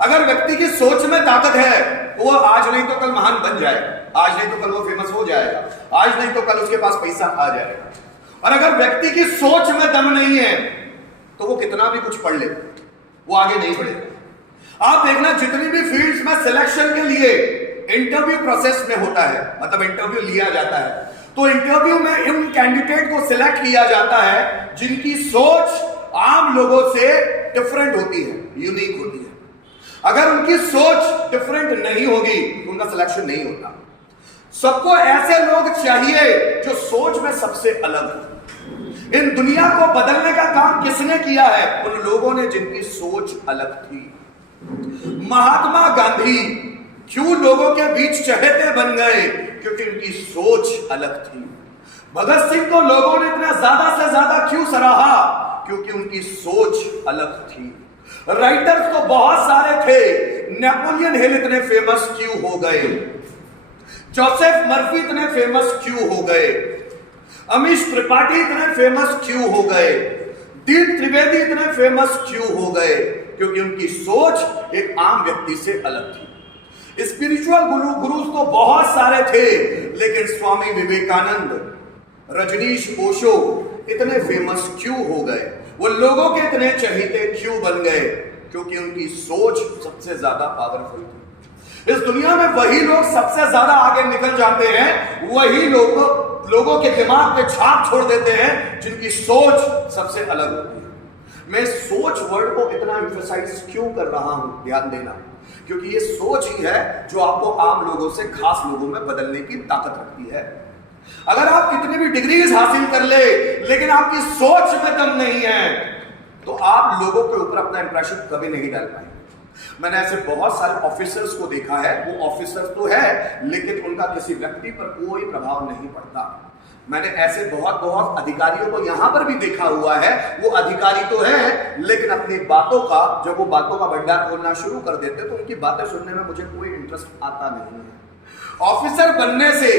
अगर व्यक्ति की सोच में ताकत है तो वो आज नहीं तो कल महान बन जाए, आज नहीं तो कल वो फेमस हो जाएगा, आज नहीं तो कल उसके पास पैसा आ जाएगा। और अगर व्यक्ति की सोच में दम नहीं है तो वो कितना भी कुछ पढ़ ले वो आगे नहीं बढ़ेगा। आप देखना जितनी भी फील्ड्स में सिलेक्शन के लिए इंटरव्यू प्रोसेस में होता है, मतलब इंटरव्यू लिया जाता है, तो इंटरव्यू में इन कैंडिडेट को सिलेक्ट किया जाता है जिनकी सोच आम लोगों से डिफरेंट होती है, यूनिक होती है। अगर उनकी सोच डिफरेंट नहीं होगी तो उनका सिलेक्शन नहीं होता। सबको ऐसे लोग चाहिए जो सोच में सबसे अलग हो। इन दुनिया को बदलने का काम किसने किया है? उन लोगों ने जिनकी सोच अलग थी। महात्मा गांधी क्यों लोगों के बीच चहेते बन गए? क्योंकि उनकी सोच अलग थी। भगत सिंह को लोगों ने इतना ज्यादा से ज्यादा क्यों सराहा? क्योंकि उनकी सोच अलग थी। राइटर्स तो बहुत सारे थे, नेपोलियन हिल इतने फेमस क्यों हो गए? जोसेफ मर्फी इतने फेमस क्यों हो गए? अमीश त्रिपाठी इतने फेमस क्यों हो गए? दीप त्रिवेदी इतने फेमस क्यों हो गए? क्योंकि उनकी सोच एक आम व्यक्ति से अलग थी। स्पिरिचुअल गुरुज तो बहुत सारे थे, लेकिन स्वामी विवेकानंद, रजनीश ओशो इतने फेमस क्यों हो गए? वो लोगों के इतने चहेते क्यों बन गए? क्योंकि उनकी सोच सबसे ज्यादा पावरफुल थी। इस दुनिया में वही लोग सबसे ज्यादा आगे निकल जाते हैं, वही लोगों के दिमाग पे छाप छोड़ देते हैं जिनकी सोच सबसे अलग होती है। मैं सोच वर्ड को इतना एम्फसाइज क्यों कर रहा हूं, ध्यान देना, क्योंकि ये सोच ही है जो आपको आम लोगों से खास लोगों में बदलने की ताकत रखती है। अगर आप कितनी भी डिग्रीज हासिल कर ले लेकिन आपकी सोच में दम नहीं है तो आप लोगों के ऊपर अपना इंप्रेशन कभी नहीं डाल पाएंगे। मैंने ऐसे बहुत सारे ऑफिसर्स को देखा है, वो ऑफिसर तो है लेकिन उनका किसी व्यक्ति पर कोई प्रभाव नहीं पड़ता। मैंने ऐसे बहुत अधिकारियों को यहां पर भी देखा हुआ है, वो अधिकारी तो है लेकिन अपनी बातों का, जब वो बातों का भंडार खोलना शुरू कर देते तो उनकी बातें सुनने में मुझे कोई इंटरेस्ट आता नहीं है। ऑफिसर बनने से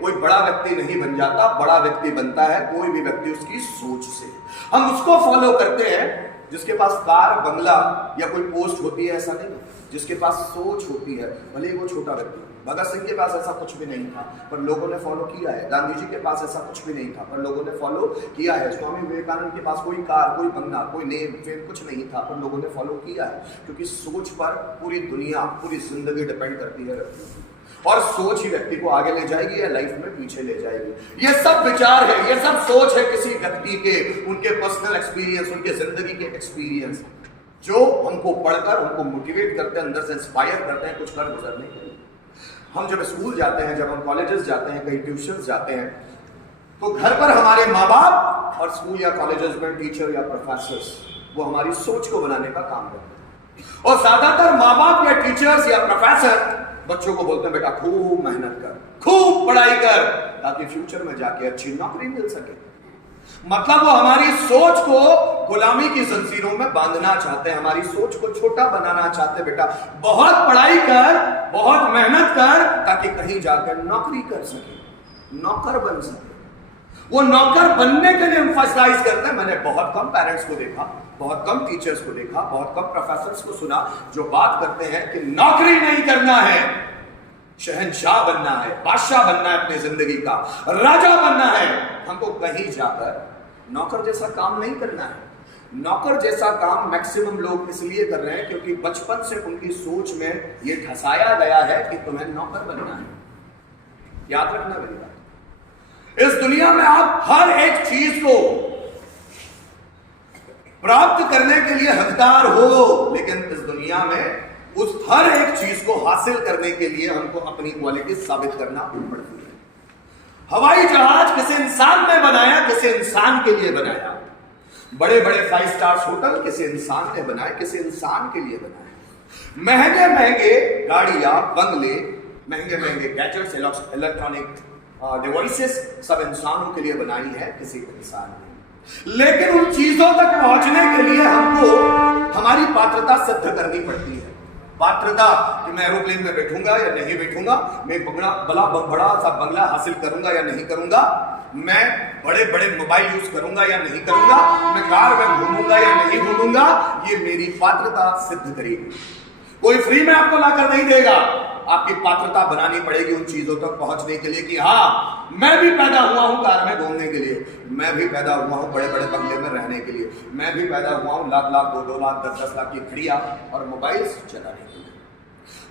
कोई बड़ा व्यक्ति नहीं बन जाता, बड़ा व्यक्ति बनता है कोई भी व्यक्ति उसकी सोच से। हम उसको फॉलो करते हैं जिसके पास कार, बंगला या कोई पोस्ट होती है, ऐसा नहीं, जिसके पास सोच होती है, भले ही वो छोटा व्यक्ति। भगत सिंह के पास ऐसा कुछ भी नहीं था पर लोगों ने फॉलो किया है। गांधी जी के पास ऐसा कुछ भी नहीं था पर लोगों ने फॉलो किया है। स्वामी विवेकानंद के पास कोई कार, कोई बंगला, कोई नेम फेम कुछ नहीं था पर लोगों ने फॉलो किया है, क्योंकि सोच पर पूरी दुनिया, पूरी जिंदगी डिपेंड करती है व्यक्ति की। और सोच ही व्यक्ति को आगे ले जाएगी या लाइफ में पीछे ले जाएगी। ये सब विचार है, ये सब सोच है किसी व्यक्ति के, उनके पर्सनल एक्सपीरियंस, उनके जिंदगी के एक्सपीरियंस, जो हमको पढ़कर हमको मोटिवेट करते हैं, अंदर से इंस्पायर करते हैं कुछ कर गुजरने के लिए। हम जब स्कूल जाते हैं, जब हम कॉलेजेस जाते हैं, कहीं ट्यूशन जाते हैं, तो घर पर हमारे माँ बाप और स्कूल या कॉलेजेस में टीचर या प्रोफेसर्स वो हमारी सोच को बनाने का काम करते हैं। और ज्यादातर माँ बाप या टीचर्स या प्रोफेसर बच्चों को बोलते हैं बेटा खूब मेहनत कर, खूब पढ़ाई कर, ताकि फ्यूचर में जाके अच्छी नौकरी मिल सके। मतलब वो हमारी सोच को गुलामी की जंजीरों में बांधना चाहते हैं, हमारी सोच को छोटा बनाना चाहते हैं। बेटा बहुत पढ़ाई कर, बहुत मेहनत कर, ताकि कहीं जाकर नौकरी कर सके, नौकर बन सके। वो नौकर बनने के लिए एम्फसाइज करते हैं। मैंने बहुत कम पेरेंट्स को देखा, बहुत कम टीचर्स को देखा, बहुत कम प्रोफेसर्स को सुना जो बात करते हैं कि नौकरी नहीं करना है, शहंशाह बनना है, बादशाह बनना है, अपनी जिंदगी का राजा बनना है, हमको कहीं जाकर नौकर जैसा काम नहीं करना है। नौकर जैसा काम मैक्सिमम लोग इसलिए कर रहे हैं क्योंकि बचपन से उनकी सोच में यह ठसाया गया है कि तुम्हें नौकर बनना है। याद रखना मेरी बात, इस दुनिया में आप हर एक चीज को प्राप्त करने के लिए हकदार हो, लेकिन इस दुनिया में उस हर एक चीज को हासिल करने के लिए हमको अपनी क्वालिटी साबित करना पड़ती है। हवाई जहाज किसी इंसान ने बनाया, किसी इंसान के लिए बनाया। बड़े बड़े 5 स्टार्स होटल किसी इंसान ने बनाए, किसी इंसान के लिए बनाए। महंगे महंगे गाड़ियां, बंगले, महंगे महंगे गैजेट्स, इलेक्ट्रॉनिक डिवाइसेस सब इंसानों के लिए बनाई है किसी इंसान ने। लेकिन उन चीजों तक पहुंचने के लिए हमको हमारी पात्रता सिद्ध करनी पड़ती है। पात्रता कि मैं एरोप्लेन में बैठूंगा या नहीं बैठूंगा, मैं बड़ा सा बंगला हासिल करूंगा या नहीं करूंगा, मैं बड़े बड़े मोबाइल यूज करूंगा या नहीं करूंगा, मैं कार में घूमूंगा या नहीं घूमूंगा, ये मेरी पात्रता सिद्ध करेगी। कोई फ्री में आपको लाकर नहीं देगा। आपकी पात्रता बनानी पड़ेगी उन चीजों तक पहुंचने के लिए कि हाँ, मैं भी पैदा हुआ हूं कार में घूमने के लिए, मैं भी पैदा हुआ हूं बड़े बड़े बंगले में रहने के लिए, मैं भी पैदा हुआ हूं लाख लाख, 2-2 लाख, 10-10 लाख की घड़ियां और मोबाइल चलाने के लिए।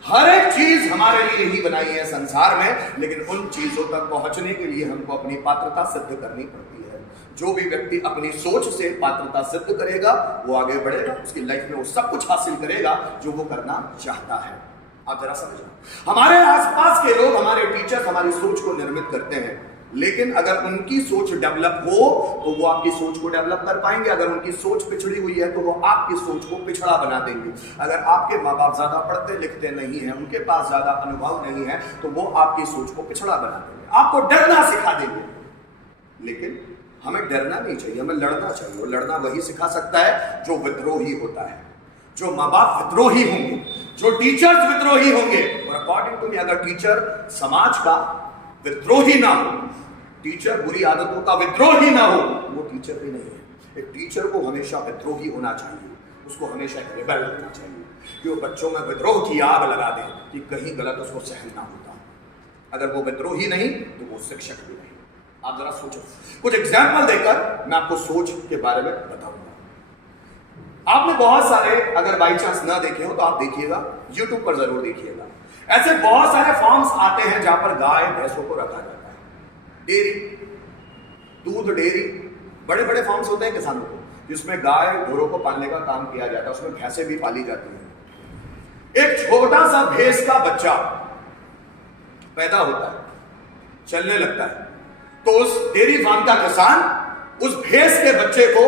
हर एक चीज हमारे लिए ही बनाई है संसार में, लेकिन उन चीजों तक पहुंचने के लिए हमको अपनी पात्रता सिद्ध करनी पड़ती है। जो भी व्यक्ति अपनी सोच से पात्रता सिद्ध करेगा वो आगे बढ़ेगा, उसकी लाइफ में वो सब कुछ हासिल करेगा जो वो करना चाहता है। आप जरा समझो, हमारे आसपास के लोग, हमारे टीचर्स हमारी सोच को निर्मित करते हैं, लेकिन अगर उनकी सोच डेवलप हो तो वो आपकी सोच को डेवलप कर पाएंगे। अगर उनकी सोच पिछड़ी हुई है तो वो आपकी सोच को पिछड़ा बना देंगे। अगर आपके माँ बाप ज्यादा पढ़ते लिखते नहीं है, उनके पास ज्यादा अनुभव नहीं है, तो वो आपकी सोच को पिछड़ा बना देंगे, आपको डरना सिखा देंगे। लेकिन हमें डरना नहीं चाहिए, हमें लड़ना चाहिए। और लड़ना वही सिखा सकता है जो विद्रोही होता है। जो माँ बाप विद्रोही होंगे, जो टीचर्स विद्रोही होंगे, और अकॉर्डिंग टू मी अगर टीचर समाज का विद्रोही ना हो, टीचर बुरी आदतों का विद्रोही ना हो, वो टीचर भी नहीं है। एक टीचर को हमेशा विद्रोही होना चाहिए, उसको हमेशा रिबेल रखना चाहिए कि वो बच्चों में विद्रोह की आग लगा दे कि कहीं गलत उसको सहन ना होता। अगर वो विद्रोही नहीं तो वो शिक्षक भी नहीं। आप जरा सोचो, कुछ एग्जाम्पल देकर मैं आपको सोच के बारे में बताऊंगा। आपने बहुत सारे, अगर बाई चांस ना देखे हो तो आप देखिएगा, यूट्यूब पर जरूर देखिएगा। ऐसे बहुत सारे फॉर्म्स आते हैं जहां पर गाय भैंसों को रखा जाता है। डेयरी, दूध डेयरी, बड़े बड़े फॉर्म्स होते हैं किसानों को, जिसमें गाय घोड़ों को पालने का काम किया जाता है, उसमें भैंसें भी पाली जाती हैं। एक छोटा सा भैंस का बच्चा पैदा होता है, चलने लगता है, तो उस डेयरी फार्म का किसान उस भैंस के बच्चे को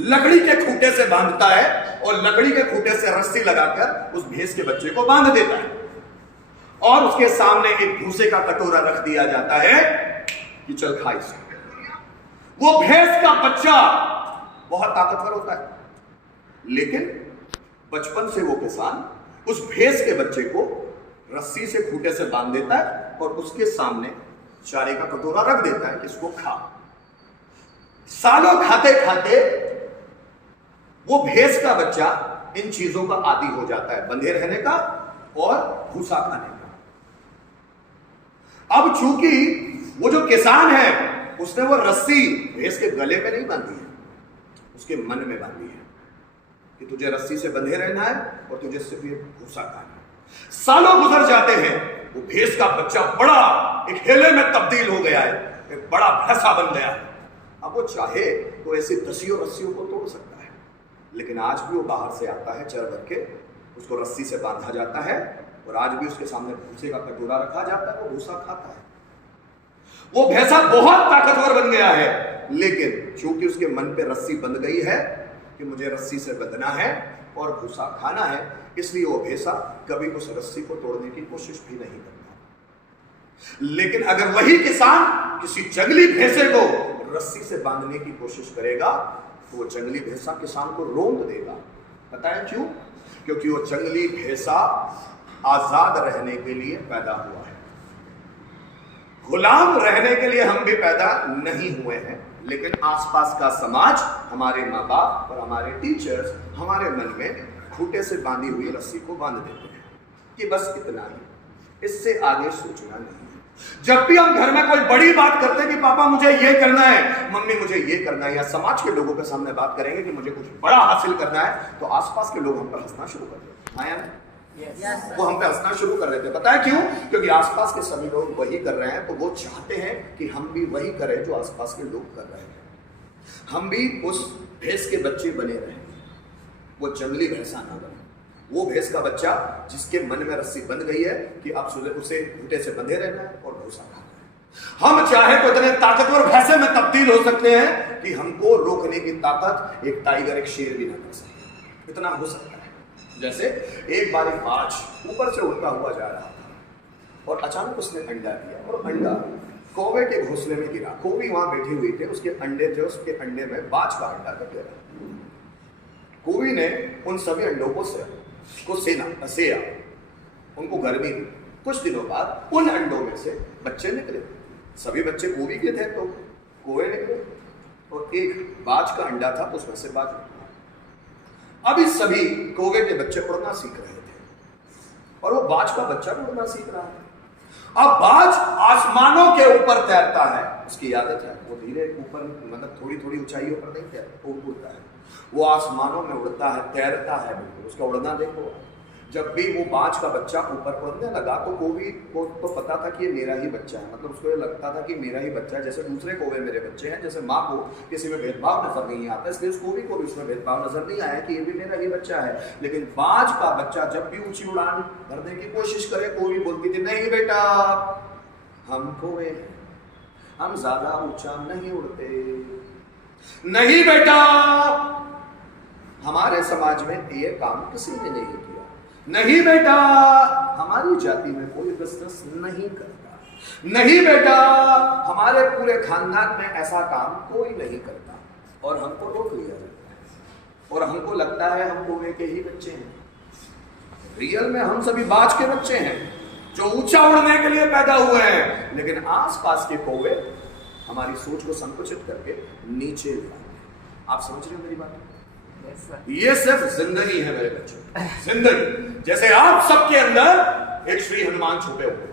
लकड़ी के खूंटे से बांधता है और लकड़ी के खूंटे से रस्सी लगाकर उस भैंस के बच्चे को बांध देता है, और उसके सामने एक भूसे का कटोरा रख दिया जाता है कि चल खा इसे। वो भैंस का बच्चा बहुत ताकतवर होता है, लेकिन बचपन से वो किसान उस भैंस के बच्चे को रस्सी से खूंटे से बांध देता है और उसके सामने चारे का कटोरा रख देता है कि इसको खा। सालों खाते खाते वो भैंस का बच्चा इन चीजों का आदी हो जाता है, बंधे रहने का और भूसा खाने का। अब चूंकि वो जो किसान है उसने वो रस्सी भैंस के गले पे नहीं बांधी है, उसके मन में बांधी है कि तुझे रस्सी से बंधे रहना है और तुझे सिर्फ ये भूसा खाना है। सालों गुजर जाते हैं, वो भैंस का बच्चा बड़ा एक हेले में तब्दील हो गया है, एक बड़ा भैंसा बन गया है। अब वो चाहे तो ऐसी दसियों रस्सियों को तोड़ सकता है, लेकिन आज भी वो बाहर से आता है चर भर के, उसको रस्सी से बांधा जाता है और आज भी उसके सामने भूसे का कटोरा रखा जाता है, वो भूसा खाता है। वो भैंसा बहुत ताकतवर बन गया है, लेकिन चूंकि उसके मन पे रस्सी बंध गई है कि मुझे रस्सी से बंधना है और भूसा खाना है, इसलिए वो भैंसा कभी उस रस्सी को तोड़ने की कोशिश भी नहीं करता। लेकिन अगर वही किसान किसी जंगली भैंसे को रस्सी से बांधने की कोशिश करेगा तो वो जंगली भैंसा किसान को रोंद देगा। पता है क्यों? क्योंकि वो जंगली भैंसा आजाद रहने के लिए पैदा हुआ है, गुलाम रहने के लिए हम भी पैदा नहीं हुए हैं। लेकिन आसपास का समाज, हमारे माँ बाप और हमारे टीचर्स हमारे मन में खूंटे से बांधी हुई रस्सी को बांध देते हैं कि बस इतना ही, इससे आगे सोचना नहीं है। जब भी हम घर में कोई बड़ी बात करते हैं कि पापा मुझे ये करना है, मम्मी मुझे ये करना है, या समाज के लोगों के सामने बात करेंगे कि मुझे कुछ बड़ा हासिल करना है, तो आसपास के लोग हम पर हंसना शुरू कर देते हैं। वो हम पे हंसना शुरू कर देते हैं। पता है क्यों? क्योंकि आसपास के सभी लोग वही कर रहे हैं, तो वो चाहते हैं कि हम भी वही करें जो आसपास के लोग कर रहे हैं। हम भी उस भैंस के बच्चे बने रहें, वो जंगली भैंसा ना बने। वो भैंस का बच्चा जिसके मन में रस्सी बंध गई है कि अब उसे खूंटे से बंधे रहना है और भूसा खाना है। हम चाहे तो इतने ताकतवर भैंसे में तब्दील हो सकते हैं कि हमको रोकने की ताकत एक टाइगर, एक शेर भी ना कर सके। इतना हो सकता है। जैसे एक बार एक बाज ऊपर से उड़ता हुआ जा रहा था और अचानक उसने अंडा दिया और अंडा कौवे के घोंसले में गिरा। कौवी वहां बैठी हुई थी, उसके अंडे थे, उसके अंडे में बाज का अंडा कर गिरा। कौवी ने उन सभी अंडों को सेया, उनको गर्मी दी। कुछ दिनों बाद उन अंडों में से बच्चे निकले। सभी बच्चे कौवी के थे तो कौवे निकले, और एक बाज का अंडा था तो उसमें से बाज निकला। अभी सभी कौवे के बच्चे उड़ना सीख रहे थे। और वो बाज का बच्चा भी उड़ना सीख रहा है। अब बाज आसमानों के ऊपर तैरता है, उसकी आदत है, वो धीरे ऊपर मतलब थोड़ी थोड़ी ऊंचाइयों पर नहीं तैरता, वो उड़ता है, वो आसमानों में उड़ता है, तैरता है बिल्कुल। उसका उड़ना देखो। जब भी वो बाज का बच्चा ऊपर उड़ने लगा तो कोवी को तो पता था कि ये मेरा ही बच्चा है, मतलब उसको ये लगता था कि मेरा ही बच्चा है, जैसे दूसरे कौवे मेरे बच्चे हैं, जैसे माँ को किसी में भेदभाव नजर नहीं आता, इसलिए उस कोवी को भी उसमें भेदभाव नजर नहीं आया कि ये भी मेरा ही बच्चा है। लेकिन बाज का बच्चा जब भी ऊंची उड़ान भरने की कोशिश करे, कोवी बोलती थी नहीं बेटा हम कौवे हैं, हम ज्यादा ऊंचा नहीं उड़ते, नहीं बेटा हमारे समाज में ये काम किसी ने नहीं किया, नहीं बेटा हमारी जाति में कोई बिजनेस नहीं करता, नहीं बेटा हमारे पूरे खानदान में ऐसा काम कोई नहीं करता, और हमको रोक लिया जाता है और हमको लगता है हम कौवे के ही बच्चे हैं। रियल में हम सभी बाज के बच्चे हैं जो ऊंचा उड़ने के लिए पैदा हुए हैं, लेकिन आसपास के कौवे हमारी सोच को संकुचित करके नीचे लाते हैं। आप समझ रहे हो मेरी बात? ये सिर्फ जिंदगी है मेरे बच्चों, जिंदगी। जैसे आप सबके अंदर एक श्री हनुमान छुपे हुए,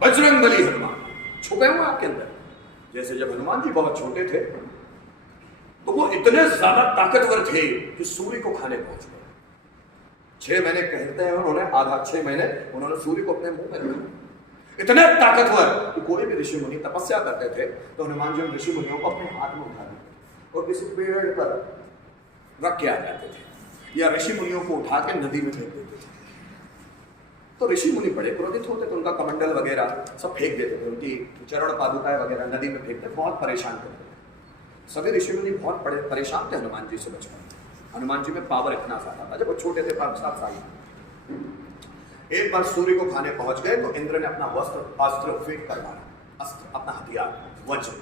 बजरंगबली हनुमान छुपे हुए आपके अंदर। जैसे जब हनुमान जी बहुत छोटे थे तो वो इतने ज्यादा ताकतवर थे कि सूर्य को खाने पहुंच गए। 6 महीने कहते हैं उन्होंने, आधा 6 महीने उन्होंने सूर्य को अपने मुंह में रखा। इतने ताकतवर कि कोई भी ऋषि मुनि तपस्या करते थे तो हनुमान जी ऋषि मुनियों को अपने हाथ में उठा देते और किसी पेड़ पर रख के आ जाते थे, या ऋषि मुनियों को उठा के नदी में फेंक देते थे। तो ऋषि मुनि बड़े क्रोधित होते थे, उनका कमंडल वगैरह सब फेंक देते थे, उनकी चरण पादुकाएं वगैरह नदी में फेंकते, बहुत परेशान करते थे। सभी ऋषि मुनि बहुत परेशान थे हनुमान जी से बचकर। हनुमान जी में पावर इतना ज्यादा था, जब वो छोटे थे 5-7 साल। एक बार सूर्य को खाने पहुंच गए तो इंद्र ने अपना अस्त्र फेंक कर मारा, अस्त्र अपना हथियार वज्र।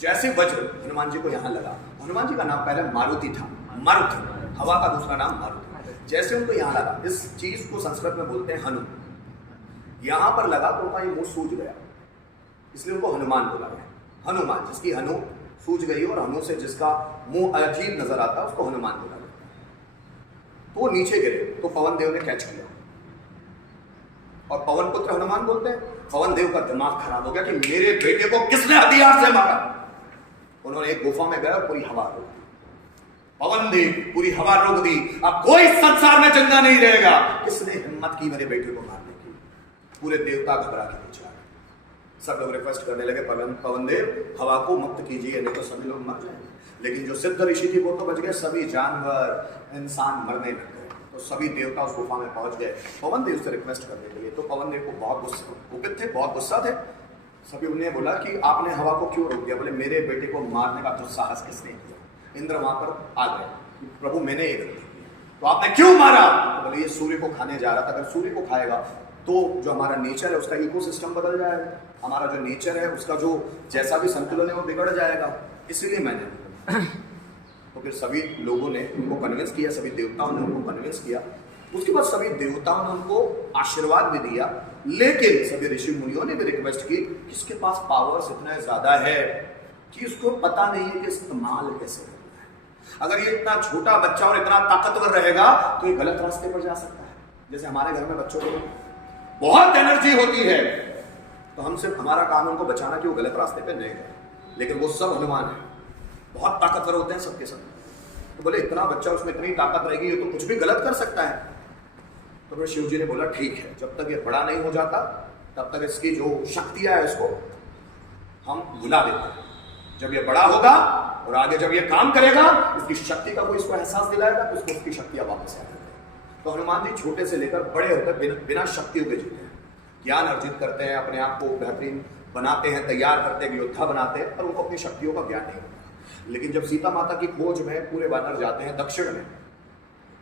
जैसे वज्र हनुमान जी को यहाँ लगा, हनुमान जी का नाम पहले मारुति था, मारुति हवा का दूसरा नाम मारुति। जैसे उनको यहाँ लगा, इस चीज को संस्कृत में बोलते हैं हनु, यहां पर लगा तो उनका ये मुंह सूज गया, इसलिए उनको हनुमान बोला गया। हनुमान, जिसकी हनु सूज गई और हनु से जिसका मुंह अजीब नजर आता है उसको हनुमान बोला गया। तो वो नीचे गिरे तो पवन देव ने कैच किया, और पवन पुत्र हनुमान बोलते हैं। पवन देव का दिमाग खराब हो गया कि मेरे बेटे को किसने हथियार से मारा। उन्होंने एक गुफा में गए और पूरी हवा रोक दी, पवन देव पूरी हवा रोक दी। अब कोई संसार में जिंदा नहीं रहेगा। किसने हिम्मत की मेरे बेटे को मारने की? पूरे देवता घबरा के नीचे आ गए। सब लोग रिक्वेस्ट करने लगे, पवन देव हवा को मुक्त कीजिए, नहीं तो सभी लोग मर जाएंगे। लेकिन जो सिद्ध ऋषि थी वो तो बच गए, सभी जानवर इंसान मरने लग गए। तो सभी देवता उस गुफा में पहुंच गए पवन देव से रिक्वेस्ट करने के लिए। तो पवन देव को बहुत कुपित थे, बहुत गुस्सा थे। सभी उन्हें बोला कि आपने हवा को क्यों रोक दिया? बोले मेरे बेटे को मारने का दुस्साहस किसने किया? इंद्र वहां पर आ गए, प्रभु मैंने ये गलती की, तो आपने क्यों मारा? तो बोले ये सूर्य को खाने जा रहा था, अगर सूर्य को खाएगा तो जो हमारा नेचर है उसका इकोसिस्टम बदल जाएगा, हमारा जो नेचर है उसका जो जैसा भी संतुलन है वो बिगड़ जाएगा, इसीलिए मैंने। तो फिर सभी लोगों ने उनको कन्विंस किया, सभी देवताओं ने उनको कन्विंस किया। उसके बाद सभी देवताओं ने उनको आशीर्वाद भी दिया, लेकिन सभी ऋषि मुनियों ने भी रिक्वेस्ट की, किसके पास पावर्स इतना ज्यादा है कि उसको पता नहीं है कि इस्तेमाल कैसे करना है। अगर ये इतना छोटा बच्चा और इतना ताकतवर रहेगा तो ये गलत रास्ते पर जा सकता है। जैसे हमारे घर में बच्चों को बहुत एनर्जी होती है, तो हम सिर्फ हमारा काम उनको बचाना कि वो गलत रास्ते पे नहीं गए, लेकिन वो सब हनुमान है, बहुत ताकतवर होते हैं सबके सब। तो बोले इतना बच्चा, उसमें इतनी ताकत रहेगी, ये तो कुछ भी गलत कर सकता है। तो फिर शिव जी ने बोला ठीक है, जब तक ये बड़ा नहीं हो जाता तब तक इसकी जो शक्तियां है इसको हम भुला देते हैं। जब ये बड़ा होगा और आगे जब ये काम करेगा, इसकी शक्ति का कोई इसको एहसास दिलाएगा तो उसको उसकी शक्तियां वापस आ जाएगी। तो हनुमान जी छोटे से लेकर बड़े होकर बिना शक्तियों के जीते हैं, ज्ञान अर्जित करते हैं, अपने आप को बेहतरीन बनाते हैं, तैयार करते हैं, योद्धा बनाते हैं, पर उनको अपनी शक्तियों का ज्ञान नहीं होता। लेकिन जब सीता माता की खोज में पूरे वानर जाते हैं दक्षिण में,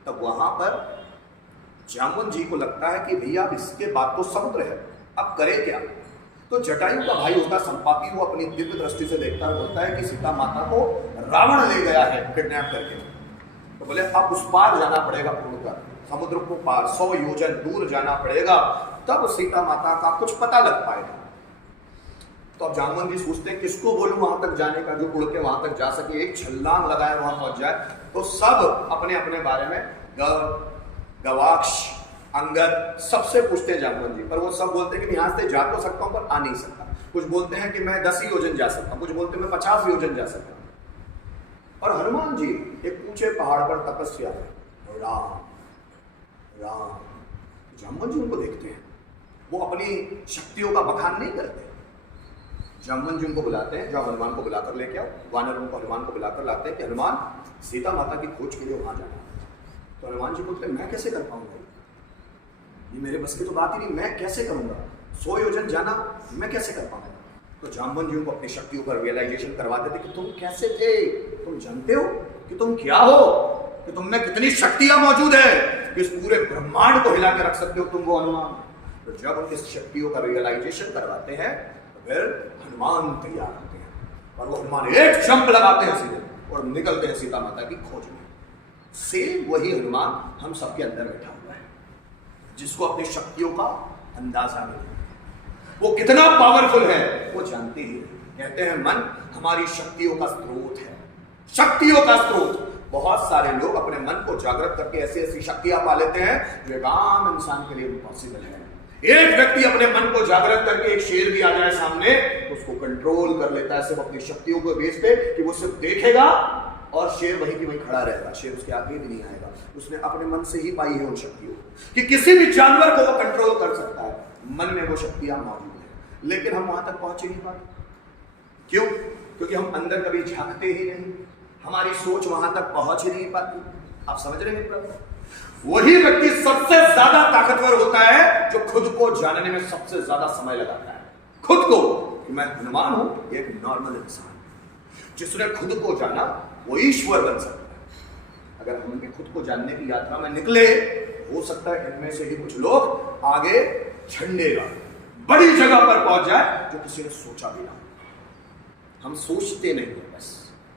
तब वहां पर जामुन जी को लगता है कि भैया इसके बाद तो समुद्र है, अब करे क्या? तो जटायु का भाई होता संपाति, वो अपनी दिव्य दृष्टि से देखता है, बोलता है कि सीता माता को रावण ले गया है किडनैप करके। तो बोले अब उस पार जाना पड़ेगा, पूर्णतः समुद्र को पार 100 योजन दूर जाना पड़ेगा, तब सीता माता का कुछ पता लग पाएगा। तो अब जामुन जी सोचते हैं किसको बोलूं वहां तक जाने का, जो उड़ के वहां तक जा सके, एक छलांग लगाए वहां पहुंच जाए। तो सब अपने अपने बारे में गवाक्ष अंगद सबसे पूछते हैं जामवंत जी, पर वो सब बोलते हैं कि यहाँ से जा तो सकता हूँ पर आ नहीं सकता। कुछ बोलते हैं कि मैं 10 ही योजन जा सकता हूँ, कुछ बोलते हैं मैं 50 योजन जा सकता हूँ। और हनुमान जी एक ऊंचे पहाड़ पर तपस्या है, राम राम। जामवंत जी उनको देखते हैं, वो अपनी शक्तियों का बखान नहीं करते। जामवंत जी उनको बुलाते हैं, जाओ हनुमान को बुलाकर लेके आओ। वानर उनको हनुमान को बुलाकर लाते हैं कि हनुमान सीता माता की खोज के लिए वहां जाना। तो हनुमान जी बोलते हैं मैं कैसे कर पाऊंगा, ये मेरे बस की तो बात ही नहीं, मैं कैसे करूंगा, 100 योजन जाना मैं कैसे कर पाऊंगा। तो जामवंत जी उनको अपनी शक्तियों पर रियलाइजेशन करवाते थे कि तुम कैसे थे, तुम जानते हो कि तुम क्या हो, कि तुम में कितनी शक्तियां मौजूद है, इस पूरे ब्रह्मांड को हिला के रख सकते हो तुम वो हनुमान। तो जब उनकी शक्तियों का रियलाइजेशन करवाते हैं तो फिर हनुमान तैयार होते हैं और वो हनुमान एक जंप लगाते हैं सीधे और निकलते हैं सीता माता की खोज में। सेम वही हनुमान हम सबके अंदर बैठा हुआ है, जिसको अपनी शक्तियों का अंदाजा नहीं, वो कितना पावरफुल है वो जानते ही नहीं। कहते हैं मन हमारी शक्तियों का स्रोत है, शक्तियों का स्रोत। बहुत सारे लोग अपने मन को जागृत करके ऐसी ऐसी शक्तियां पा लेते हैं जो एक आम इंसान के लिए इम्पॉसिबल है। एक व्यक्ति अपने मन को जागृत करके एक शेर भी आ जाए सामने तो उसको कंट्रोल कर लेता है सिर्फ अपनी शक्तियों को बेच पे, कि वो सिर्फ देखेगा और शेर वहीं की वहीं खड़ा रहेगा, शेर उसके आगे भी नहीं आएगा। उसने अपने मन से ही पाई है उन शक्तियों कि किसी भी जानवर को वो कंट्रोल कर सकता है। मन में वो शक्तियां मौजूद है, लेकिन हम वहां तक पहुंच ही नहीं पाते। क्यों? क्योंकि हम अंदर कभी झांकते ही नहीं, हमारी सोच वहां तक पहुंच ही नहीं पाती। आप समझ रहे हैं मित्र? वही व्यक्ति सबसे ज्यादा ताकतवर होता है जो खुद को जानने में सबसे ज्यादा समय लगाता है। खुद को कि मैं हनुमान हूं, एक नॉर्मल इंसान। जिसने खुद को जाना वो ईश्वर बन सकता है। अगर हम भी खुद को जानने की यात्रा में निकले, हो सकता है इनमें से ही कुछ लोग आगे झंडे गा बड़ी जगह पर पहुंच जाए जो किसी ने सोचा भी ना। हम सोचते नहीं है, बस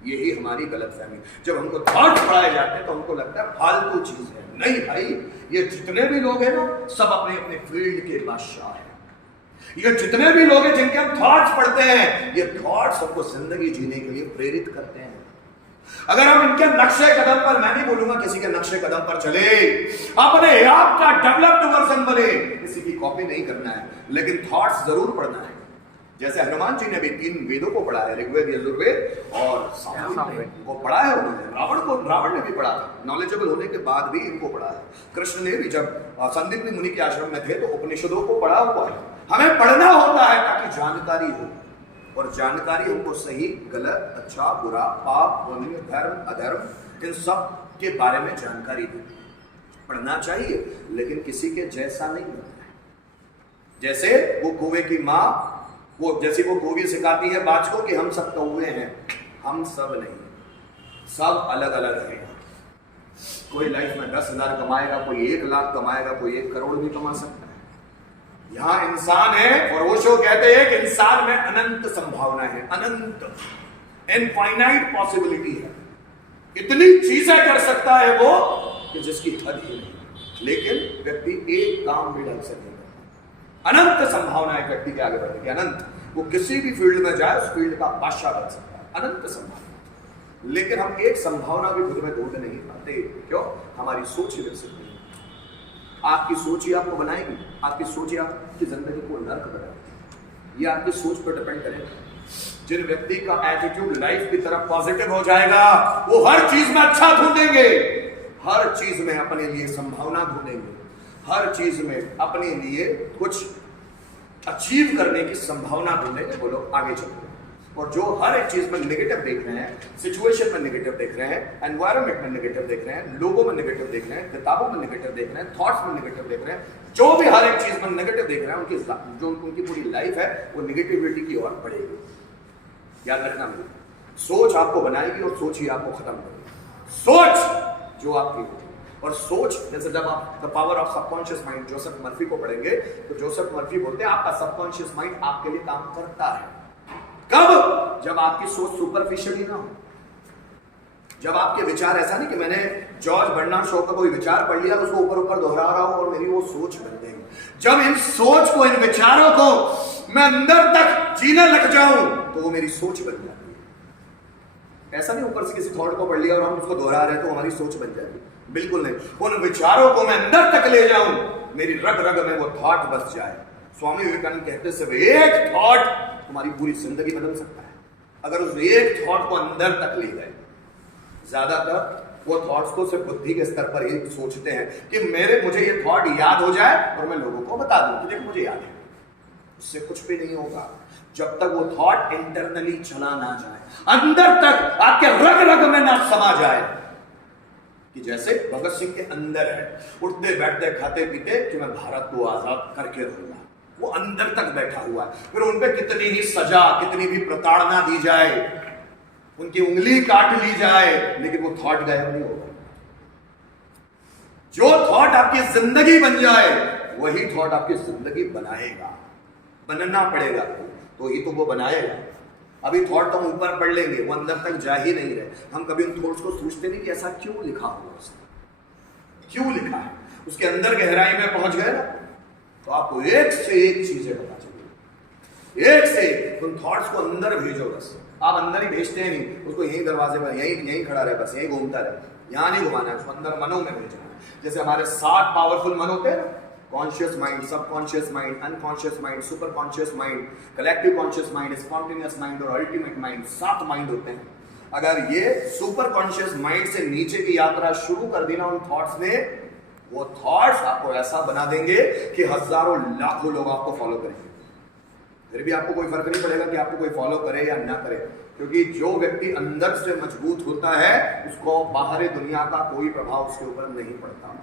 यही हमारी गलतफहमी। जब हमको थॉट पढ़ाए जाते हैं तो हमको लगता है फालतू चीज है। नहीं भाई, ये जितने भी लोग हैं ना, सब अपने अपने फील्ड के बादशाह हैं। ये जितने भी लोग हैं जिनके हम थॉट्स पढ़ते हैं, ये थॉट्स हमको जिंदगी जीने के लिए प्रेरित करते हैं। अगर हम इनके नक्शे कदम पर, मैं नहीं बोलूंगा किसी के नक्शे कदम पर चले, अपने आप का डेवलप्ड वर्जन बने, किसी की कॉपी नहीं करना है, लेकिन थॉट्स जरूर पढ़ना है। जैसे हनुमान जी ने भी 3 वेदों को पढ़ा है, ऋग्वेद, यजुर्वेद और सामवेद को पढ़ा है उन्होंने। रावण ने भी पढ़ा था, नॉलेजेबल होने के बाद भी इनको पढ़ा है। कृष्ण ने भी जब संदीपनी मुनि के आश्रम में थे तो उपनिषदों को पढ़ा हुआ है। हमें पढ़ना होता है ताकि जानकारी हो, और जानकारी हमको सही गलत, अच्छा बुरा, पाप पुण्य, धर्म अधर्म, इन सब के बारे में जानकारी दे। पढ़ना चाहिए, लेकिन किसी के जैसा नहीं बनना है। जैसे वो कौवे की माँ, वो जैसे वो गोवी सिखाती है बाज को कि हम सब कौवे हैं, हम सब नहीं, सब अलग अलग हैं। कोई लाइफ में 10,000 कमाएगा, कोई 1 लाख कमाएगा, कोई 1 करोड़ भी कमा सकता है। यहां इंसान है, और ओशो कहते हैं कि इंसान में अनंत संभावना है, अनंत, इनफाइनाइट पॉसिबिलिटी है। इतनी चीजें कर सकता है वो कि जिसकी हद ही नहीं। लेकिन व्यक्ति एक काम भी ढंग से नहीं, अनंत संभावना है व्यक्ति के आगे बढ़ने की, अनंत। वो किसी भी फील्ड में जाए उस फील्ड का बादशाह बन सकता है, अनंत संभावना। लेकिन हम एक संभावना भी खुद में ढूंढ नहीं पाते। क्यों? हमारी सोच ही विकसित नहीं। आपकी सोच ही आपको बनाएगी, आपकी सोच ही आपकी जिंदगी को नर्क बनाएगी। ये आपकी सोच पर डिपेंड करेगा। जिन व्यक्ति का एटीट्यूड लाइफ की तरफ पॉजिटिव हो जाएगा, वो हर चीज में अच्छा ढूंढेंगे, हर चीज में अपने लिए संभावना ढूंढेंगे, हर चीज में अपने लिए कुछ अचीव करने की संभावना ढूंढेंगे, वो लोग आगे चलेंगे। और जो हर एक चीज में नेगेटिव देख रहे हैं, सिचुएशन में नेगेटिव देख रहे हैं, एनवायरनमेंट में नेगेटिव देख रहे हैं, लोगों में नेगेटिव देख रहे हैं, किताबों में नेगेटिव देख रहे हैं, थॉट्स में नेगेटिव देख रहे हैं, जो भी हर एक चीज में नेगेटिव देख रहे हैं, उनकी जो उनकी पूरी लाइफ है वो नेगेटिविटी की ओर बढ़ेगी। याद रखना, मेरी सोच आपको बनाएगी और सोच ही आपको खत्म करेगी। सोच जो आपकी, और सोच, जैसे जब आप the power of subconscious mind Joseph Murphy को पढ़ेंगे तो जोसेफ मर्फी बोलते हैं आपका सबकॉन्शियस माइंड आपके लिए काम करता है। कब? जब आपकी सोच सुपरफिशियली ना हो, जब आपके विचार, ऐसा नहीं कि मैंने जॉर्ज बर्नार्ड शॉ का कोई विचार पढ़ लिया उसको ऊपर ऊपर दोहरा रहा हूं और मेरी वो सोच बन गई। जब इन सोच को, इन विचारों को मैं अंदर तक जीने लग जाऊं तो वो मेरी सोच बन जाती है। ऐसा नहीं ऊपर से किसी थॉट को पढ़ लिया और हम उसको दोहरा रहे हैं तो हमारी सोच बन जाएगी, बिल्कुल नहीं। उन विचारों को मैं अंदर तक ले जाऊं, मेरी रग रग में वो थॉट बस जाए। स्वामी विवेकानंद कहते सिर्फ एक थॉट तुम्हारी पूरी जिंदगी बदल सकता है। अगर उस एक थॉट को अंदर तक ले गए, ज्यादातर वो थॉट्स को सिर्फ बुद्धि के स्तर पर ही सोचते हैं कि मुझे ये थॉट याद हो जाए और मैं लोगों को बता दूं कि देखो मुझे याद है। उससे कुछ भी नहीं होगा जब तक वो थॉट इंटरनली चला ना जाए, अंदर तक आपके रग रग में ना समा जाए। कि जैसे भगत सिंह के अंदर है, उठते बैठते खाते पीते कि मैं भारत को आजाद करके रहूंगा, वो अंदर तक बैठा हुआ है। फिर उन पे कितनी ही सजा, कितनी भी प्रताड़ना दी जाए, उनकी उंगली काट ली जाए, लेकिन वो थॉट गायब नहीं होगा। जो थॉट आपकी जिंदगी बन जाए वही थॉट आपकी जिंदगी बनाएगा। बनना पड़ेगा तो ही तो वो बनाएगा। अभी थॉट तो हम ऊपर पढ़ लेंगे, वो अंदर तक जा ही नहीं रहे। हम कभी उन थॉट्स को सोचते नहीं कि ऐसा क्यों लिखा हुआ, उसने क्यों लिखा है। उसके अंदर गहराई में पहुंच गए ना तो आपको एक से एक चीजें पता चलेगी, एक से एक। उन थॉट्स को अंदर भेजो बस। आप अंदर ही भेजते हैं नहीं, उसको यही दरवाजे पर यही खड़ा रहे, बस यही घूमता रहे, यहां नहीं घुमाना है, उसको अंदर मनों में भेजना है। जैसे हमारे 7 पावरफुल मन होते हैं ना, conscious mind, subconscious mind, unconscious mind, super conscious mind, collective conscious mind, spontaneous mind और अल्टीमेट माइंड। 7 माइंड होते हैं। अगर ये सुपर कॉन्शियस माइंड से नीचे की यात्रा शुरू कर दी ना उन थॉट्स ने, वो थॉट्स आपको ऐसा बना देंगे कि हजारों लाखों लोग आपको फॉलो करेंगे। फिर भी आपको कोई फर्क नहीं पड़ेगा कि आपको कोई फॉलो करे या ना करे, क्योंकि जो व्यक्ति अंदर से मजबूत होता है उसको बाहरी दुनिया का कोई प्रभाव उसके ऊपर नहीं पड़ता।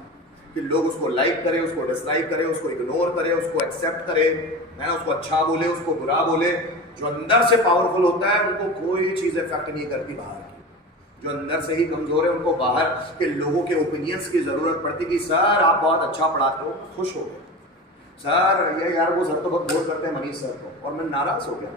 कि लोग उसको लाइक करें, उसको डिसलाइक करें, उसको इग्नोर करें, उसको एक्सेप्ट करें, है ना, उसको अच्छा बोले, उसको बुरा बोले। जो अंदर से पावरफुल होता है उनको कोई चीज इफेक्ट नहीं करती बाहर की। जो अंदर से ही कमजोर है उनको बाहर के लोगों के ओपिनियंस की जरूरत पड़ती कि सर आप बहुत अच्छा पढ़ाते हो, खुश हो गए, सर ये यार वो सर तो बहुत बोर करते हैं मनीष सर को, और मैं नाराज हो गया।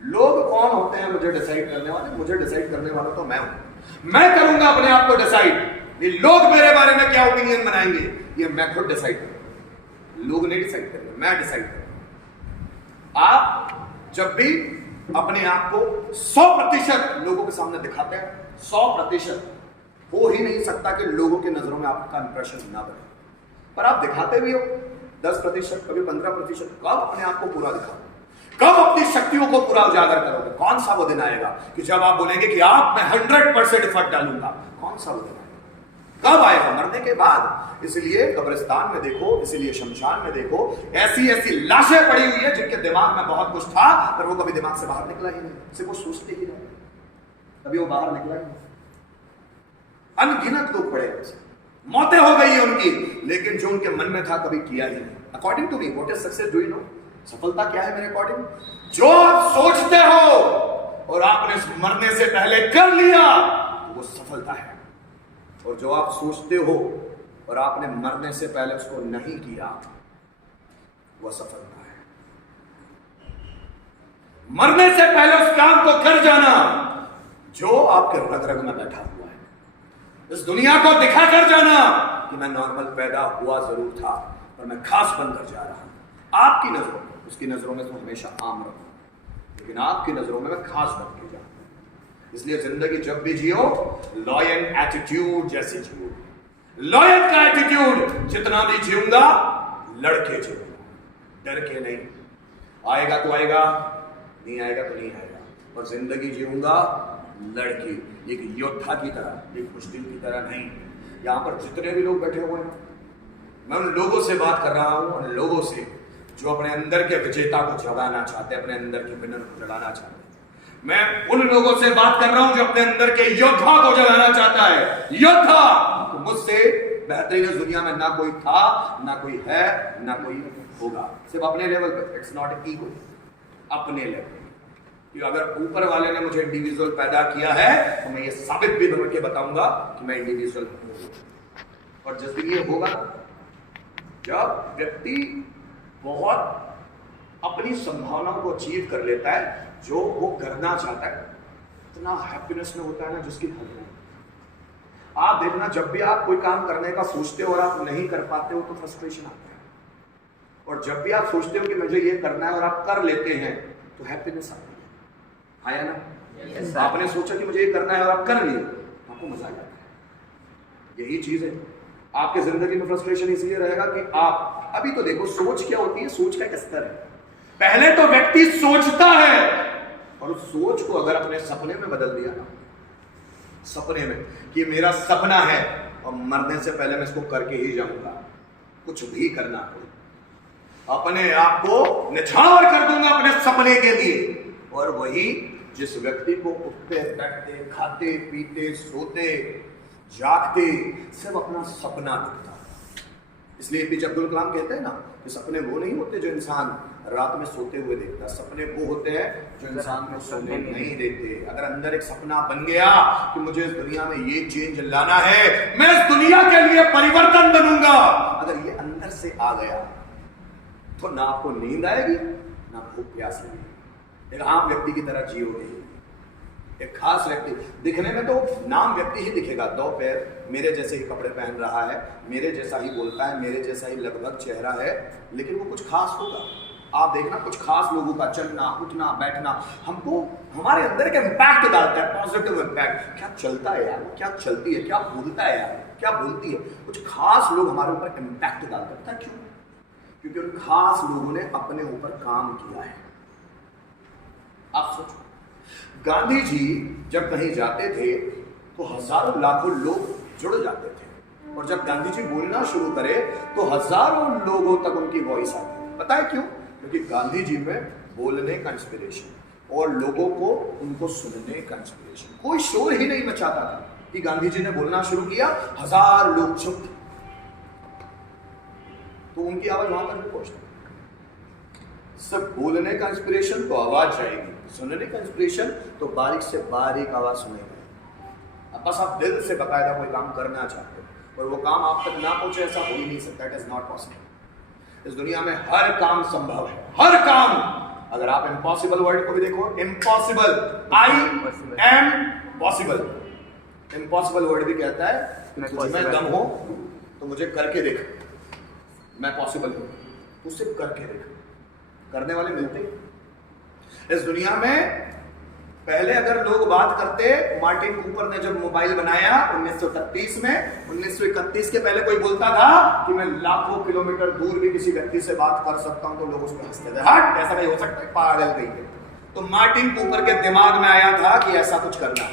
लोग कौन होते हैं मुझे डिसाइड करने वाले? मुझे डिसाइड करने वाला तो मैं हूं। मैं करूंगा अपने आप को डिसाइड। ये लोग मेरे बारे में क्या ओपिनियन बनाएंगे ये मैं खुद डिसाइड करूंगा। लोग नहीं डिसाइड करेंगे, मैं डिसाइड करूंगा। आप जब भी अपने आप को 100% लोगों के सामने दिखाते हैं, 100% हो ही नहीं सकता कि लोगों की नजरों में आपका इंप्रेशन ना बने, पर आप दिखाते भी हो 10%, कभी 15%। कब अपने आप को पूरा दिखाओ, कब अपनी शक्तियों को पूरा उजागर करोगे? कौन सा वो दिन आएगा कि जब आप बोलेंगे कि आप मैं 100% एफर्ट डालूंगा? कौन सा वो दिन आएगा? कब आएगा? मरने के बाद। इसलिए कब्रिस्तान में देखो, इसलिए शमशान में देखो, ऐसी ऐसी लाशें पड़ी हुई है जिनके दिमाग में बहुत कुछ था पर वो कभी दिमाग से बाहर निकला ही नहीं, सिर्फ वो सोचते ही रहे, कभी वो बाहर निकला ही नहीं। अनगिनत लोग पड़े, मौतें हो गई है उनकी, लेकिन जो उनके मन में था कभी किया ही नहीं। According to me what is success? Do you know? सफलता क्या है मेरे अकॉर्डिंग? जो आप सोचते हो और आपने मरने से पहले कर लिया तो वो सफलता है, और जो आप सोचते हो और आपने मरने से पहले उसको नहीं किया वो सफलता है। मरने से पहले उस काम को कर जाना जो आपके रग रग में बैठा हुआ है, इस दुनिया को दिखा कर जाना कि मैं नॉर्मल पैदा हुआ जरूर था पर मैं खास बनकर जा रहा हूं। आपकी नजरों में, उसकी नजरों में तो हमेशा आम रहूं, लेकिन आपकी नजरों में मैं खास बन के जाऊं। इसलिए जिंदगी जब भी जियो लॉयल एटीट्यूड जैसे जियो। लॉयल का एटीट्यूड, जितना भी जीऊंगा लड़के जीऊंगा, डर के नहीं। आएगा तो आएगा, नहीं आएगा तो नहीं आएगा, और जिंदगी जीऊंगा लड़के, एक योद्धा की तरह, एक मुश्किल की तरह नहीं। यहां पर जितने भी लोग बैठे हुए हैं, मैं उन लोगों से बात कर रहा हूं, उन लोगों से जो अपने अंदर के विजेता को जगाना चाहते हैं, अपने अंदर के विनर को जगाना चाहते हैं। मैं उन लोगों से बात कर रहा हूं जो अपने अंदर के योद्धा को जगाना चाहता है। योद्धा तो मुझसे बेहतरीन इस दुनिया में ना कोई था, ना कोई है, ना कोई होगा, सिर्फ अपने लेवल पे। इट्स नॉट ईगो, अपने लेवल। अगर ऊपर वाले ने मुझे इंडिविजुअल पैदा किया है तो मैं ये साबित भी करके बताऊंगा कि मैं इंडिविजुअल हूं। और जिस दिन ये होगा, जब व्यक्ति बहुत अपनी संभावनाओं को अचीव कर लेता है, जो वो करना चाहता है, इतना हैप्पीनेस में होता है ना जिसकी हद नहीं। आप देखना, जब भी आप कोई काम करने का सोचते हो और आप नहीं कर पाते हो तो फ्रस्ट्रेशन आता है, और जब भी आप सोचते हो कि मुझे ये करना है और आप कर लेते हैं तो हैप्पीनेस आती है। आया ना? yes, आपने सोचा कि मुझे ये करना है और आप कर लिए, आपको मजा आ जाता है। यही चीज है। आपके जिंदगी में फ्रस्ट्रेशन इसलिए रहेगा कि आप अभी तो देखो, सोच क्या होती है, सोच का एक स्तर है। पहले तो व्यक्ति सोचता है और उस सोच को अगर अपने सपने में बदल दिया ना, सपने में कि मेरा सपना है और मरने से पहले मैं इसको करके ही जाऊंगा, कुछ भी करना पड़े, अपने आप को निछावर कर दूंगा अपने सपने के लिए। और वही जिस व्यक्ति को उठते बैठते खाते पीते सोते जागते सब अपना सपना दिखता है। इसलिए एपीजे अब्दुल कलाम कहते हैं ना कि सपने वो नहीं होते जो इंसान रात में सोते हुए देखता, सपने वो होते हैं जो इंसान को सोने नहीं देते। अगर अंदर एक सपना बन गया कि मुझे इस दुनिया में ये चेंज लाना है, मैं इस दुनिया के लिए परिवर्तन बनूंगा, अगर ये अंदर से आ गया तो ना आपको नींद आएगी ना भूख प्यास लगेगी। एक आम व्यक्ति की तरह जियोगे। एक खास व्यक्ति, दिखने में तो नाम व्यक्ति ही दिखेगा, दो पैर, मेरे जैसे ही कपड़े पहन रहा है, मेरे जैसा ही बोलता है, मेरे जैसा ही लगभग चेहरा है, लेकिन वो कुछ खास होगा। आप देखना कुछ खास लोगों का चलना उठना बैठना हमको हमारे अंदर एक इम्पैक्ट डालता है, पॉजिटिव इम्पैक्ट। क्या चलता है यार, क्या चलती है, क्या बोलता है यार, क्या बोलती है। कुछ खास लोग हमारे ऊपर इम्पैक्ट डालते हैं। क्यों? क्योंकि उन खास लोगों ने अपने ऊपर काम किया है। आप सोचो, गांधी जी जब कहीं जाते थे तो हजारों लाखों लोग जुड़ जाते थे, और जब गांधी जी बोलना शुरू करे तो हजारों लोगों तक उनकी वॉइस आती। पता है क्यों? क्योंकि गांधी जी में बोलने का इंस्पिरेशन और लोगों को उनको सुनने का इंस्पिरेशन। कोई शोर ही नहीं मचाता था कि गांधी जी ने बोलना शुरू किया, हजार लोग चुप, तो उनकी आवाज वहां तक भी पहुंचती। सब बोलने का इंस्पिरेशन तो आवाज जाएगी, सुनने का इंस्पिरेशन तो बारीक से बारीक आवाज सुनेगा। अब बस आप दिल से बकायदा कोई काम करना चाहते हो और वो काम आप तक ना पहुंचे, ऐसा हो ही नहीं सकता। It is not possible. इस दुनिया में हर काम संभव है, हर काम। अगर आप इम्पॉसिबल वर्ड को भी देखो, impossible, I am possible. Impossible word भी कहता है तुझमें दम हो तो मुझे करके देख, मैं पॉसिबल हूं, तू सिर्फ करके देख। करने वाले मिलते इस दुनिया में। पहले अगर लोग बात करते, मार्टिन कूपर ने जब मोबाइल बनाया 1931 में, 1931 के पहले कोई बोलता था कि मैं लाखों किलोमीटर दूर भी किसी व्यक्ति से बात कर सकता हूं, तो लोग उस पर हंसते थे, हट ऐसा नहीं हो सकता, पागल कहीं पे। तो मार्टिन कूपर के दिमाग में आया था कि ऐसा कुछ करना,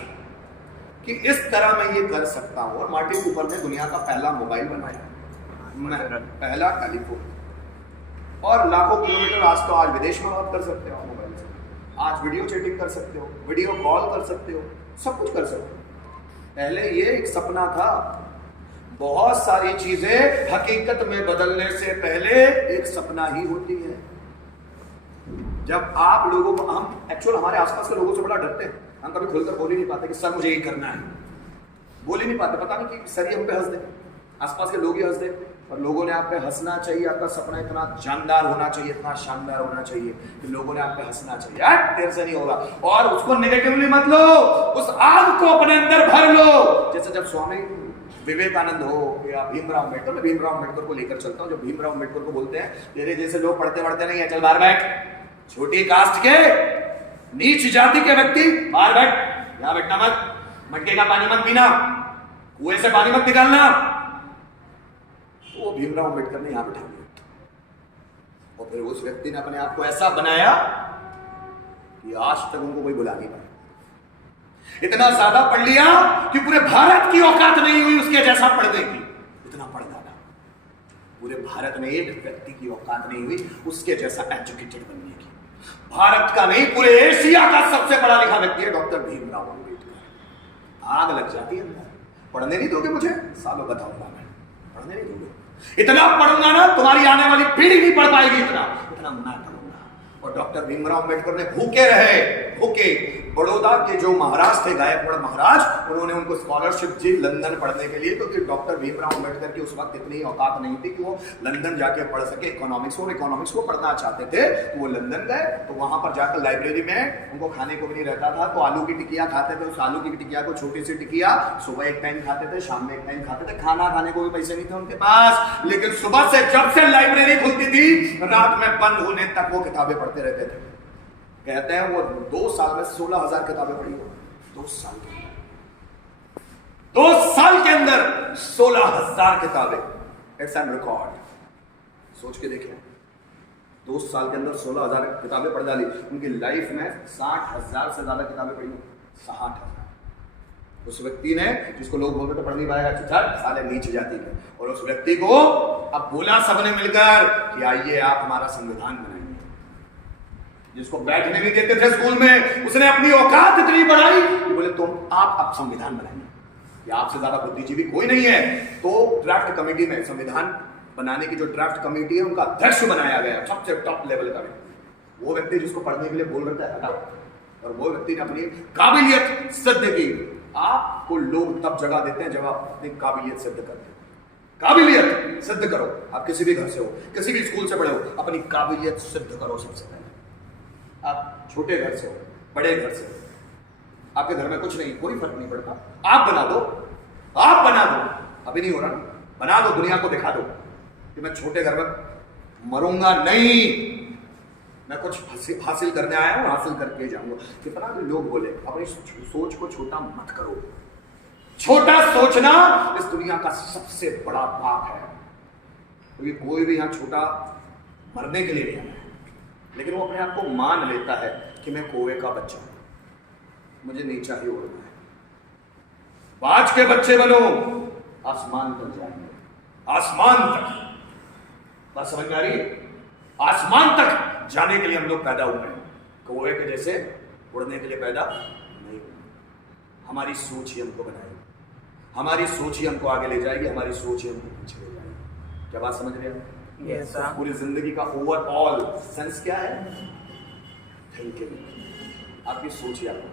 कि इस तरह मैं ये कर सकता हूं, और मार्टिन कूपर ने दुनिया का पहला मोबाइल बनाया, पहला टेलीफोन। और लाखों किलोमीटर, आज तो आज विदेश में बात कर सकते हो मोबाइल से, आज वीडियो चैटिंग कर सकते हो, वीडियो कॉल कर सकते हो, सब कुछ कर सकते हो। पहले ये एक सपना था। बहुत सारी चीजें हकीकत में बदलने से पहले एक सपना ही होती है। जब आप लोगों को, हम एक्चुअल हमारे आसपास के लोगों से बड़ा डरते हैं, हम कभी खुलकर बोल ही नहीं पाते कि सर मुझे ये करना है, बोल ही नहीं पाते। पता नहीं कि सर ही हम पे हंस दे, आसपास के लोग ही हंस दे। और लोगों ने आप पे हंसना चाहिए, आपका सपना इतना जानदार होना चाहिए, इतना शानदार होना चाहिए कि लोगों ने आप पे हंसना चाहिए, यार तेरे से नहीं होगा। और उसको नेगेटिवली मत लो, उस आग को अपने अंदर भर लो। जैसे जब स्वामी विवेकानंद हो या भीमराव अम्बेडकर, मैं भीमराव अम्बेडकर को लेकर चलता हूँ। जब भीमराव अम्बेडकर को बोलते हैं तेरे जैसे लोग पढ़ते पढ़ते नहीं है, चल बाहर बैठ, छोटी कास्ट के नीच जाति के व्यक्ति बाहर बैठ, यहां बैठना मत, मटके का पानी मत पीना, कुएं से पानी मत निकालना। वो भीमराव अम्बेडकर ने यहां बैठा दिया, और फिर उस व्यक्ति ने अपने आप को ऐसा बनाया कि आज तक उनको कोई बुला नहीं पाया। इतना ज्यादा पढ़ लिया कि पूरे भारत की औकात नहीं हुई उसके जैसा पढ़ने की, इतना पढ़ डाला। पूरे भारत में एक व्यक्ति की औकात नहीं हुई उसके जैसा एजुकेटेड बनने की। भारत का नहीं, पूरे एशिया का सबसे पढ़ा लिखा व्यक्ति है डॉक्टर भीमराव अम्बेडकर। आग लग जाती है अंदर। पढ़ने नहीं दोगे मुझे, सालों बताऊंगा मैं, पढ़ने नहीं दोगे। इतना पढ़ूंगा ना तुम्हारी आने वाली पीढ़ी नहीं पढ़ पाएगी, इतना मैं करूंगा। और डॉक्टर भीमराव अम्बेडकर ने भूखे रहे, भूखे। बड़ौदा के जो महाराज थे, गायकवाड़ महाराज, उन्होंने उनको स्कॉलरशिप दी लंदन पढ़ने के लिए, क्योंकि डॉक्टर भीमराव अम्बेडकर की उस वक्त इतनी औकात नहीं थी कि वो लंदन जाके पढ़ सके इकोनॉमिक्स। वो इकोनॉमिक्स को पढ़ना चाहते थे तो वो लंदन गए, तो वहां पर जाकर लाइब्रेरी में उनको खाने को भी नहीं रहता था, तो आलू की टिकिया खाते थे। उस आलू की टिकिया को, छोटी सी टिकिया, सुबह एक टाइम खाते थे, शाम में एक टाइम खाते थे। खाना खाने को भी पैसे नहीं थे उनके पास, लेकिन सुबह से जब से लाइब्रेरी खुलती थी रात में बंद होने तक वो किताबें पढ़ते रहते थे। कहते हैं वो 2 साल में 16,000 किताबें पढ़ी हो, 2 साल के। 2 साल के अंदर 16,000 किताबें, इट्स एन रिकॉर्ड। सोच के देखें, 2 साल के अंदर 16,000 किताबें पढ़ डाली। उनकी लाइफ में 60,000 से ज्यादा किताबें पढ़ी, 60,000। उस व्यक्ति ने, जिसको लोग बोलते तो पढ़ नहीं पाएगा, चल साले नीचे जाती है, और उस व्यक्ति को अब बोला सबने मिलकर कि आइए आप हमारा संविधान बनाएंगे। जिसको बैठने नहीं देते थे स्कूल में, उसने अपनी औकात इतनी बढ़ाई कि बोले तुम आप अब संविधान बनाएंगे, या आपसे ज्यादा बुद्धिजीवी कोई नहीं है। तो ड्राफ्ट कमेटी में, संविधान बनाने की जो ड्राफ्ट कमेटी है, उनका अध्यक्ष बनाया गया, सबसे टॉप लेवल का व्यक्ति। वो व्यक्ति जिसको पढ़ने के लिए बोल रहा है हटा, और वो व्यक्ति ने अपनी काबिलियत सिद्ध की। आपको लोग तब जगह देते हैं जब आप अपनी काबिलियत सिद्ध करते हैं। काबिलियत सिद्ध करो। आप किसी भी घर से हो, किसी भी स्कूल से पढ़े हो, अपनी काबिलियत सिद्ध करो सबसे पहले। आप छोटे घर से हो, बड़े घर से हो, आपके घर में कुछ नहीं, कोई फर्क नहीं पड़ता, आप बना दो, आप बना दो। अभी नहीं हो रहा, बना दो, दुनिया को दिखा दो कि मैं छोटे घर में मरूंगा नहीं, मैं कुछ हासिल करने आया हूं, हासिल करके जाऊंगा। कितना भी लोग बोले, अपनी सोच को छोटा मत करो। छोटा सोचना इस दुनिया का सबसे बड़ा पाप है, क्योंकि कोई भी यहां छोटा मरने के लिए नहीं आया है, लेकिन वो अपने आप को मान लेता है कि मैं कौवे का बच्चा हूं, मुझे नहीं चाहिए उड़ना है। बाज के बच्चे बनो, आसमान तक जाएंगे, आसमान तक। बात समझ में आ रही है? आसमान तक जाने के लिए हम लोग पैदा हुए हैं, कौवे के जैसे उड़ने के लिए पैदा नहीं हुए। हमारी सोच ही हमको बनाएगी, हमारी सोच ही हमको आगे ले जाएगी, हमारी सोच ही हमको पीछे ले जाएगी। क्या बात समझ रहे हैं? Yes, sir. पूरी जिंदगी का ओवरऑल सेंस क्या है? थिंकिंग। आपकी सोच ही आपको